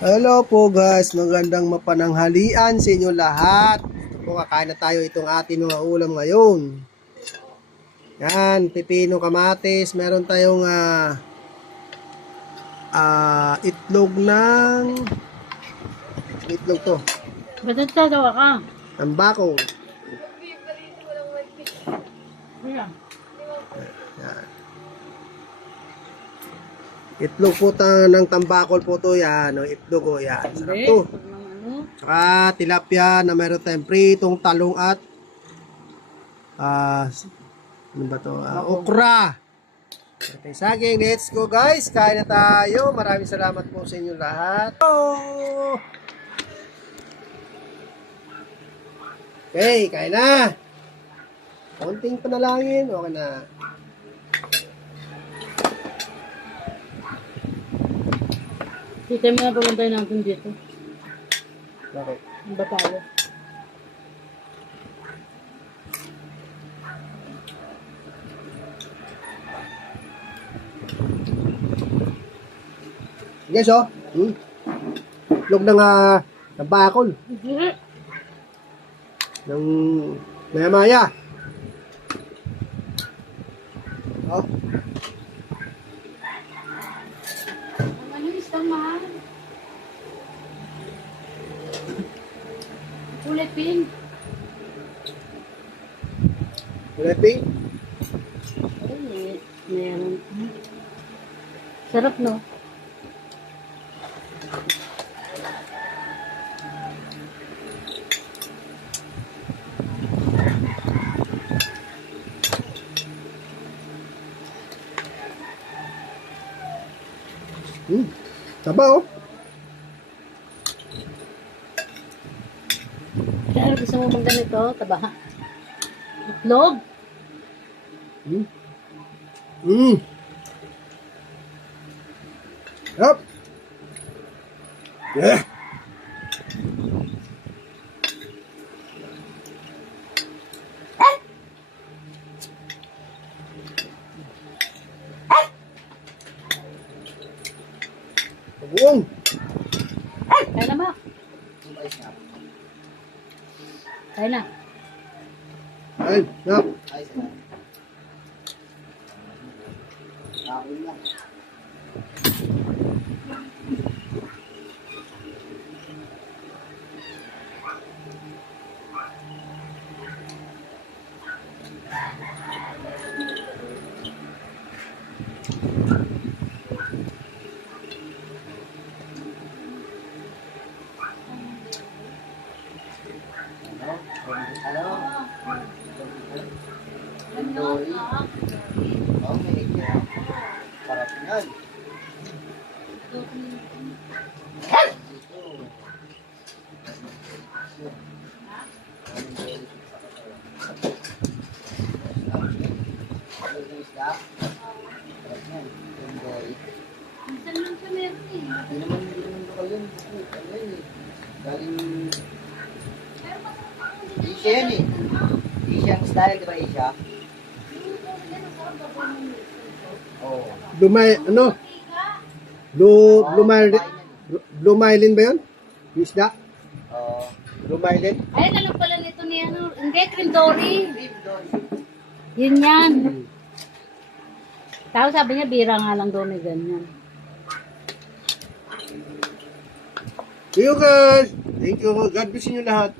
Hello po guys, magandang mapananghalian sa inyo lahat. Kung kakain na tayo itong ating mga ulam ngayon. Yan, pipino kamatis, meron tayong itlog itlog to. Ba't nagtatawa ka? Tambakong. Ayan. Yan. Itlog po ng tambakol po to yan, o itlog o yan. Sarap Hindi. to. Pag ng ano. Saka tilapia na meron tayong pritong talong at ano ba to? Okra. Okay, saging. Let's go guys. Kain na tayo. Maraming salamat po sa inyo lahat. Oh! Okay, kain na. Konting panalangin. Okay na. Kita mo na pumunta natin dito. Bakit? Ang ba tayo? Guys, oh. Itlog ng bakol. Hindi. Ng maya-maya. Oh. Ang ano is mahal? Kulay pink. Kulay pink. Ay, meron. Sarap, no? Taba, oh. Kaya gusto mo bang ganito? Tabaha. Itlog? Yup. Yeah. Buong. Kaya na ba? Kaya na. Ay, yup. Minsan lang siya meron eh. Asia yan eh. Asian style, di ba Asia? Oo. Blue Marlin ba yun? Yung isda? Oo. Blue Marlin? Ayun, alam pala nito ni ano. Hindi, cream dory. Yun yan. Tapos sabi niya, bira nga lang daw may ganyan. See you guys. Thank you. God bless inyo lahat.